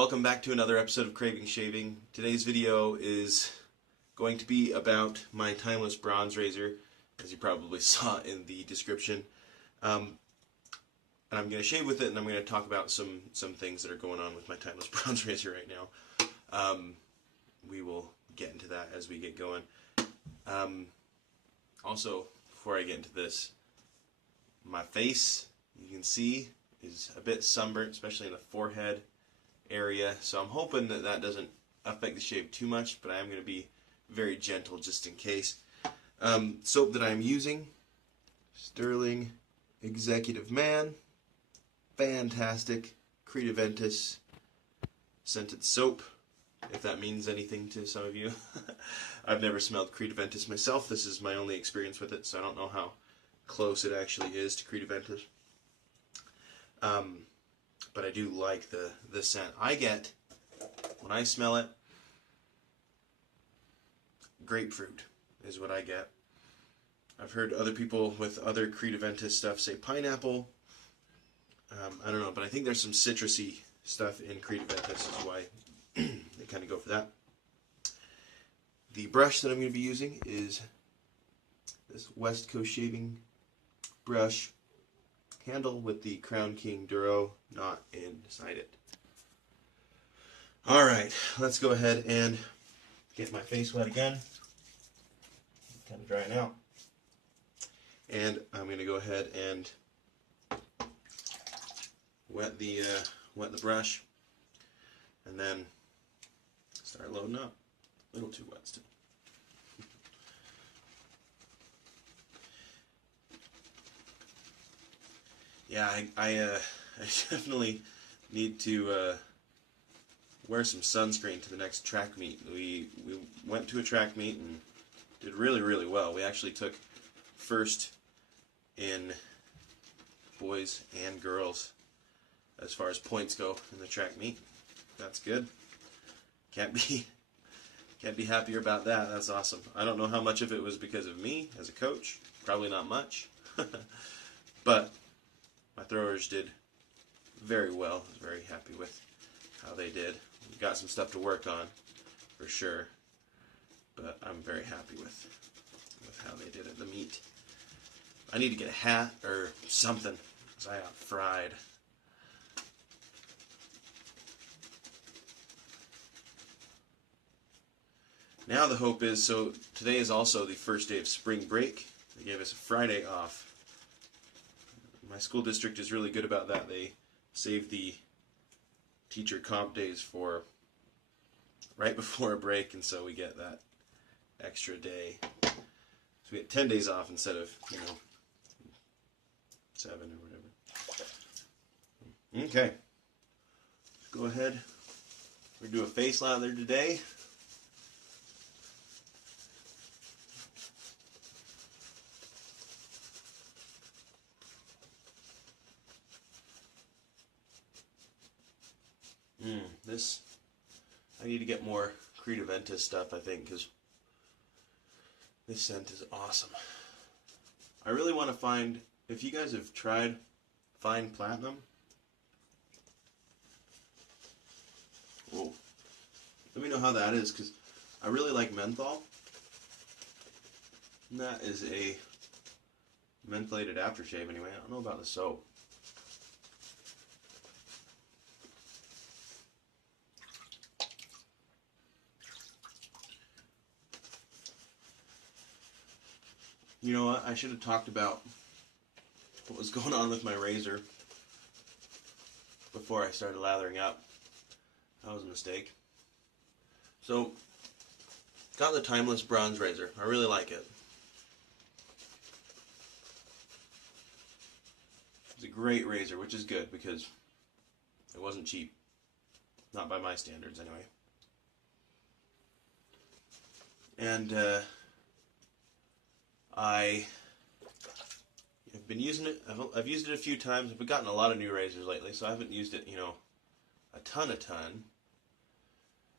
welcome back to another episode of Craving Shaving. Today's video is going to be about my timeless bronze razor, as you probably saw in the description. And I'm going to shave with it, and I'm going to talk about some things that are going on with my timeless bronze razor right now. We will get into that as we get going. Also, before I get into this, my face, you can see, is a bit sunburnt, especially in the forehead area, so I'm hoping that that doesn't affect the shave too much, but I am going to be very gentle just in case. Soap that I'm using, Stirling Executive Man, fantastic Cretaventus scented soap, if that means anything to some of you. I've never smelled Cretaventus myself. This is my only experience with it, so I don't know how close it actually is to Cretaventus. But I do like the scent. I get, when I smell it, grapefruit is what I get. I've heard other people with other Cretaventus stuff say pineapple. I don't know, but I think there's some citrusy stuff in Cretaventus, is why they kind of go for that. The brush that I'm going to be using is this West Coast shaving brush handle with the Crown King Duro knot inside it. Alright, let's go ahead and get my face wet again. Kind of drying out. And I'm going to go ahead and wet the brush, and then start loading up. A little too wet still. Yeah, I definitely need to wear some sunscreen to the next track meet. We went to a track meet and did really well. We actually took first in boys and girls as far as points go in the track meet. That's good. Can't be happier about that. That's awesome. I don't know how much of it was because of me as a coach. Probably not much. But my throwers did very well. I was very happy with how they did. We got some stuff to work on, for sure. But I'm very happy with how they did at the meet. I need to get a hat or something, because I got fried. Now the hope is, so today is also the first day of spring break. They gave us a Friday off. My school district is really good about that. They save the teacher comp days for right before a break, and so we get that extra day. So we get 10 days off instead of, 7 or whatever. Okay. Let's go ahead. We're going to do a face lather today. I need to get more Cretaventus stuff, I think, because this scent is awesome. I really want to find, if you guys have tried Fine Platinum, whoa, let me know how that is, because I really like menthol, and that is a mentholated aftershave anyway. I don't know about the soap. You know what, I should have talked about what was going on with my razor before I started lathering up. That was a mistake. So, got the timeless bronze razor. I really like it. It's a great razor, which is good because it wasn't cheap. Not by my standards, anyway. And, I have been using it. I've used it a few times. I've gotten a lot of new razors lately, so I haven't used it, a ton.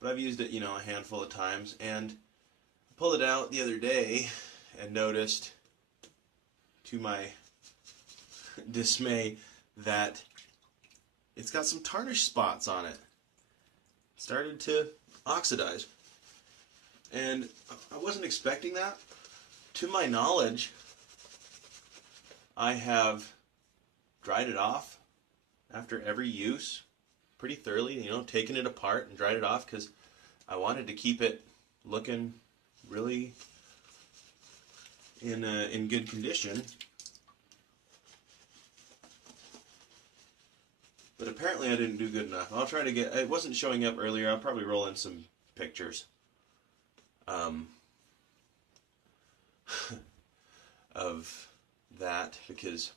But I've used it, a handful of times. And I pulled it out the other day and noticed, to my dismay, that it's got some tarnish spots on it. started to oxidize. And I wasn't expecting that. To my knowledge, I have dried it off after every use pretty thoroughly, taken it apart and dried it off because I wanted to keep it looking really in good condition. But apparently I didn't do good enough. I'll try to get, it wasn't showing up earlier, I'll probably roll in some pictures of that, because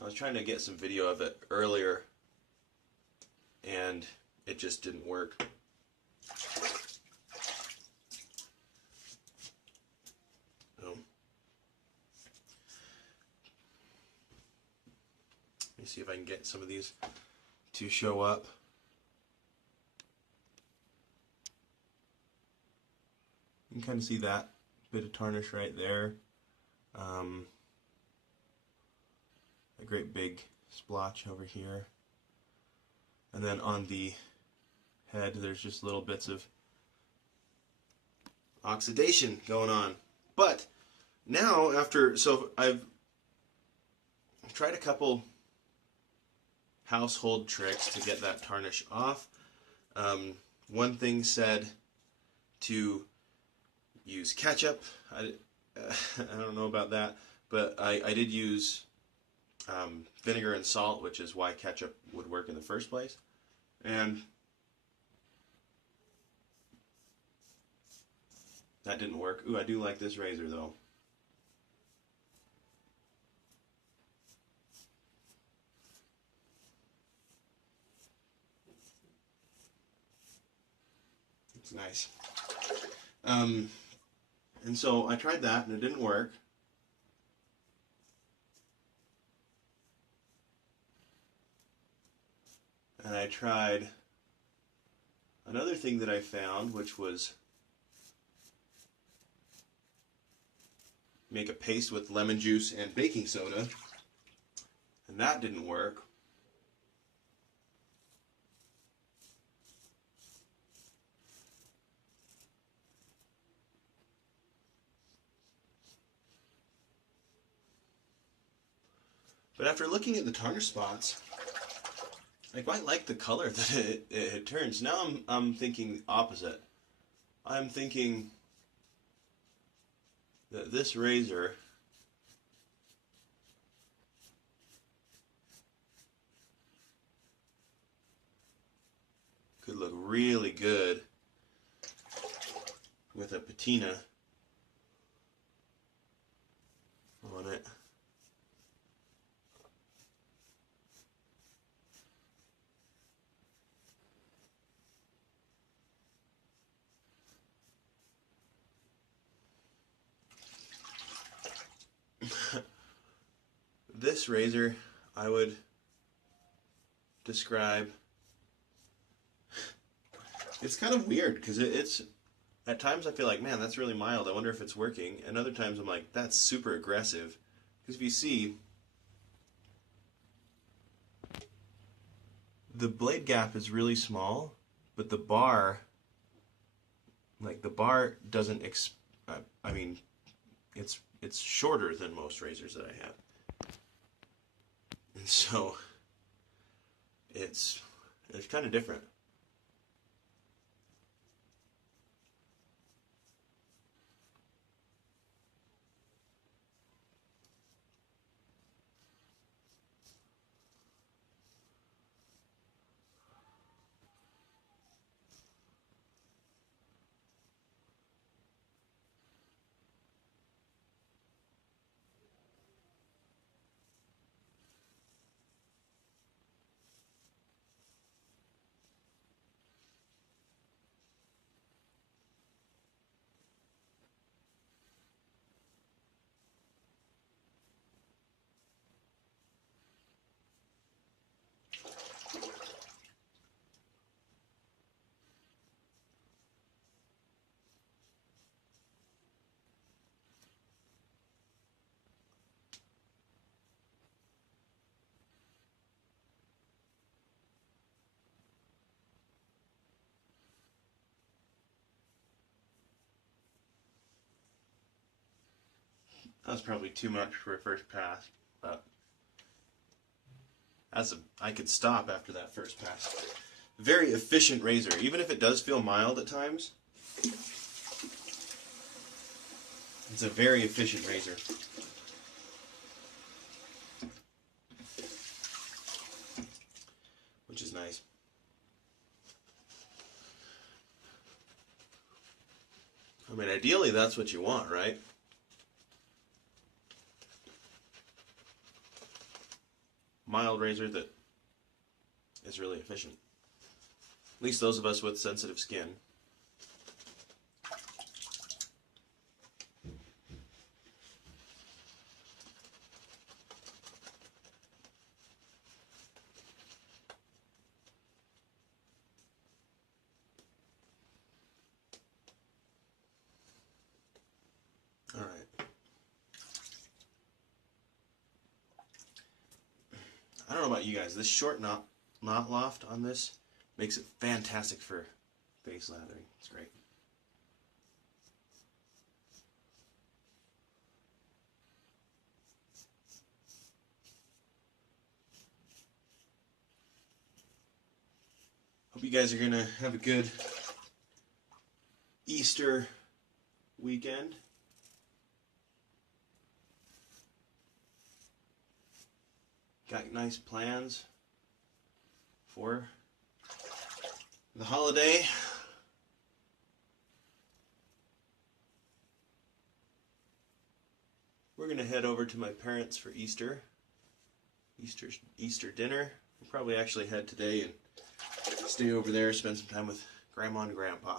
I was trying to get some video of it earlier and it just didn't work. Let me see if I can get some of these to show up. You can kind of see that bit of tarnish right there. A great big splotch over here. And then on the head there's just little bits of oxidation going on. But now so I've tried a couple household tricks to get that tarnish off. One thing said to use ketchup. I don't know about that, but I did use vinegar and salt, which is why ketchup would work in the first place. And that didn't work. Ooh, I do like this razor though. It's nice. And so I tried that and it didn't work. And I tried another thing that I found, which was make a paste with lemon juice and baking soda, and that didn't work. But after looking at the tarnish spots, I quite like the color that it turns. Now I'm thinking opposite. I'm thinking that this razor could look really good with a patina on it. This razor I would describe, it's kind of weird because it's at times I feel like, man, that's really mild, I wonder if it's working, and other times I'm like, that's super aggressive. Because if you see, the blade gap is really small, but the bar, doesn't I mean, it's shorter than most razors that I have. And so it's kind of different. That was probably too much for a first pass, but I could stop after that first pass. Very efficient razor, even if it does feel mild at times. It's a very efficient razor. Which is nice. I mean, ideally that's what you want, right? Mild razor that is really efficient. At least those of us with sensitive skin. All right. I don't know about you guys. This short knot loft on this makes it fantastic for face lathering. It's great. Hope you guys are going to have a good Easter weekend. Got nice plans for the holiday. We're going to head over to my parents for Easter dinner. We'll probably actually head today and stay over there, spend some time with Grandma and Grandpa.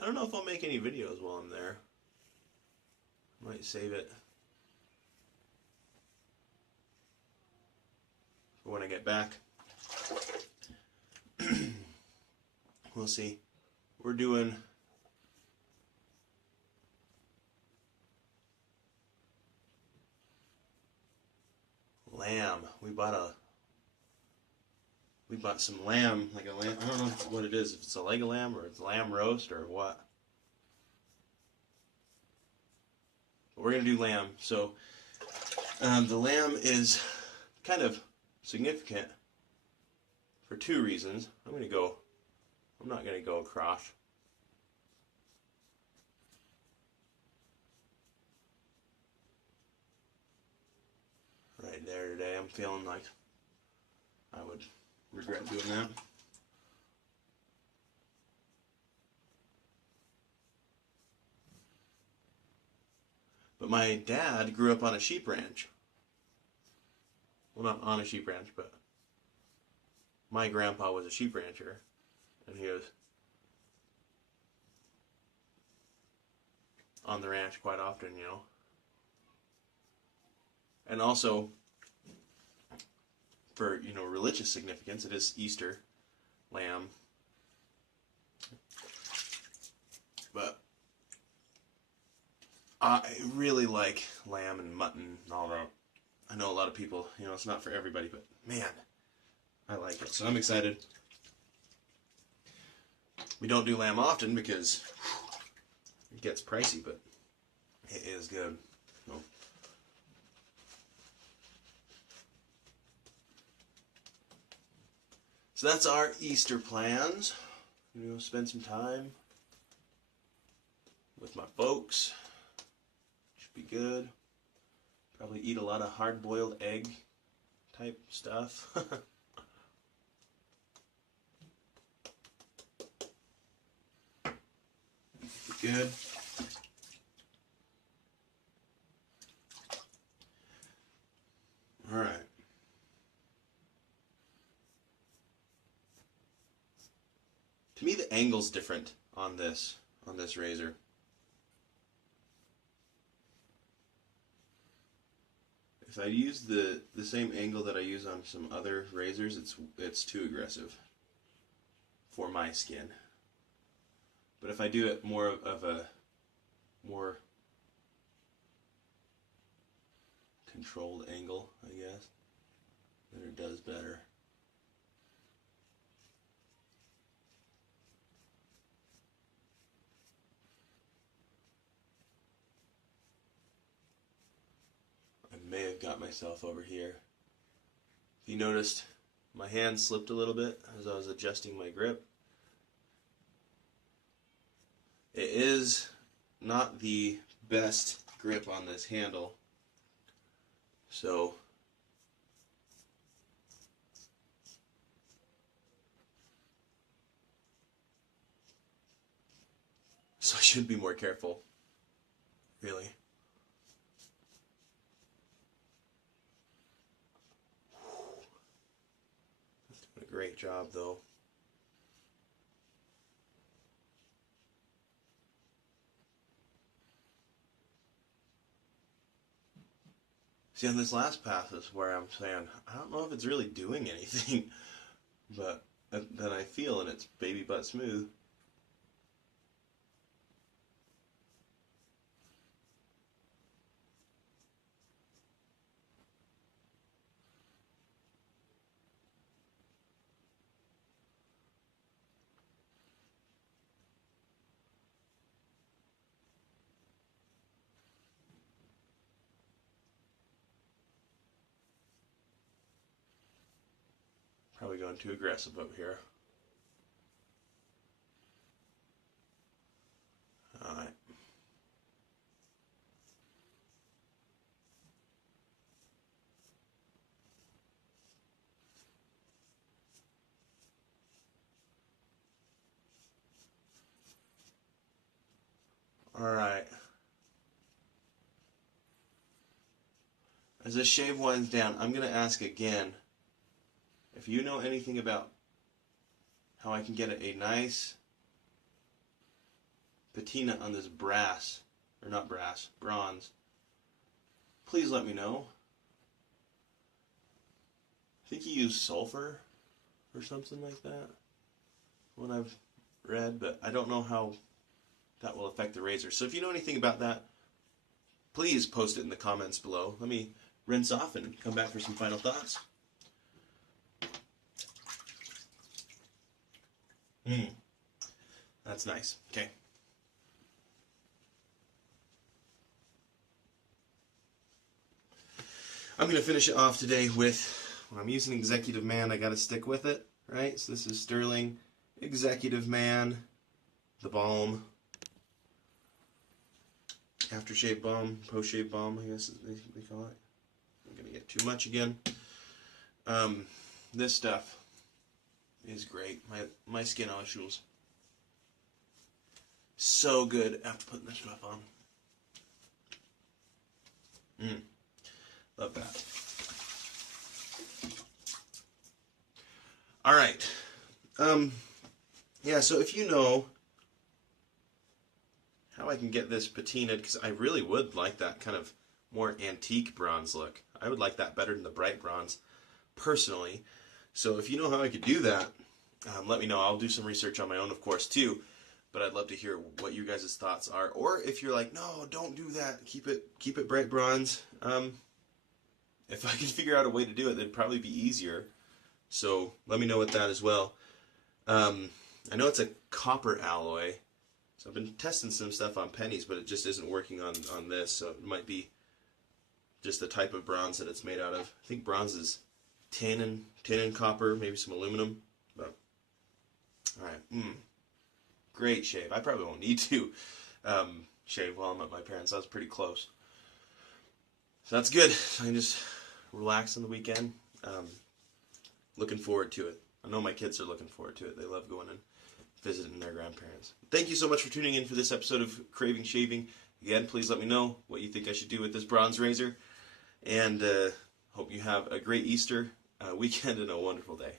I don't know if I'll make any videos while I'm there. Might save it for when I get back. We'll see. We're doing lamb. We bought some lamb, like a lamb. I don't know what it is, if it's a leg of lamb or it's lamb roast or what. But we're going to do lamb. So the lamb is kind of significant for two reasons. I'm not going to go across. Right there today. I'm feeling like I would regret doing that. But my dad grew up on a sheep ranch. Well, not on a sheep ranch, but my grandpa was a sheep rancher. And he was on the ranch quite often, you know. And also, for, you know, religious significance, it is Easter lamb. But I really like lamb and mutton and all that. I know a lot of people, you know, it's not for everybody, but man, I like it. So I'm excited. We don't do lamb often because it gets pricey, but it is good. So that's our Easter plans. You know, spend some time with my folks. Should be good. Probably eat a lot of hard-boiled egg type stuff. Good. All right. To me, the angle's different on this razor. If I use the same angle that I use on some other razors, it's too aggressive for my skin. But if I do it more of a more controlled angle, I guess, then it does better. I've got myself over here. If you noticed, my hand slipped a little bit as I was adjusting my grip. It is not the best grip on this handle, so I should be more careful, really. That's doing a great job, though. See, on this last pass is where I'm saying, I don't know if it's really doing anything, but then I feel and it's baby butt smooth. Probably going too aggressive up here. Alright. Alright. As this shave winds down, I'm going to ask again, if you know anything about how I can get a nice patina on this brass, or not brass, bronze, please let me know. I think you use sulfur or something like that, what I've read, but I don't know how that will affect the razor. So if you know anything about that, please post it in the comments below. Let me rinse off and come back for some final thoughts. That's nice. Okay. I'm going to finish it off today with, when I'm using Executive Man, I got to stick with it, right? So this is Stirling Executive Man, the balm, aftershave balm, post-shave balm, I guess they call it. I'm going to get too much again. This stuff is great. My skin issues. So good after putting this stuff on. Love that. Alright. Yeah, so if you know how I can get this patinaed, because I really would like that kind of more antique bronze look. I would like that better than the bright bronze, personally. So if you know how I could do that, let me know. I'll do some research on my own, of course, too. But I'd love to hear what you guys' thoughts are. Or if you're like, no, don't do that. Keep it bright bronze. If I could figure out a way to do it, that'd probably be easier. So let me know with that as well. I know it's a copper alloy. So I've been testing some stuff on pennies, but it just isn't working on this. So it might be just the type of bronze that it's made out of. I think bronze is tin and copper, maybe some aluminum. But all right, great shave. I probably won't need to shave while I'm at my parents'. That was pretty close. So that's good. I can just relax on the weekend. Looking forward to it. I know my kids are looking forward to it. They love going and visiting their grandparents. Thank you so much for tuning in for this episode of Craving Shaving. Again, please let me know what you think I should do with this bronze razor. And hope you have a great Easter weekend and a wonderful day.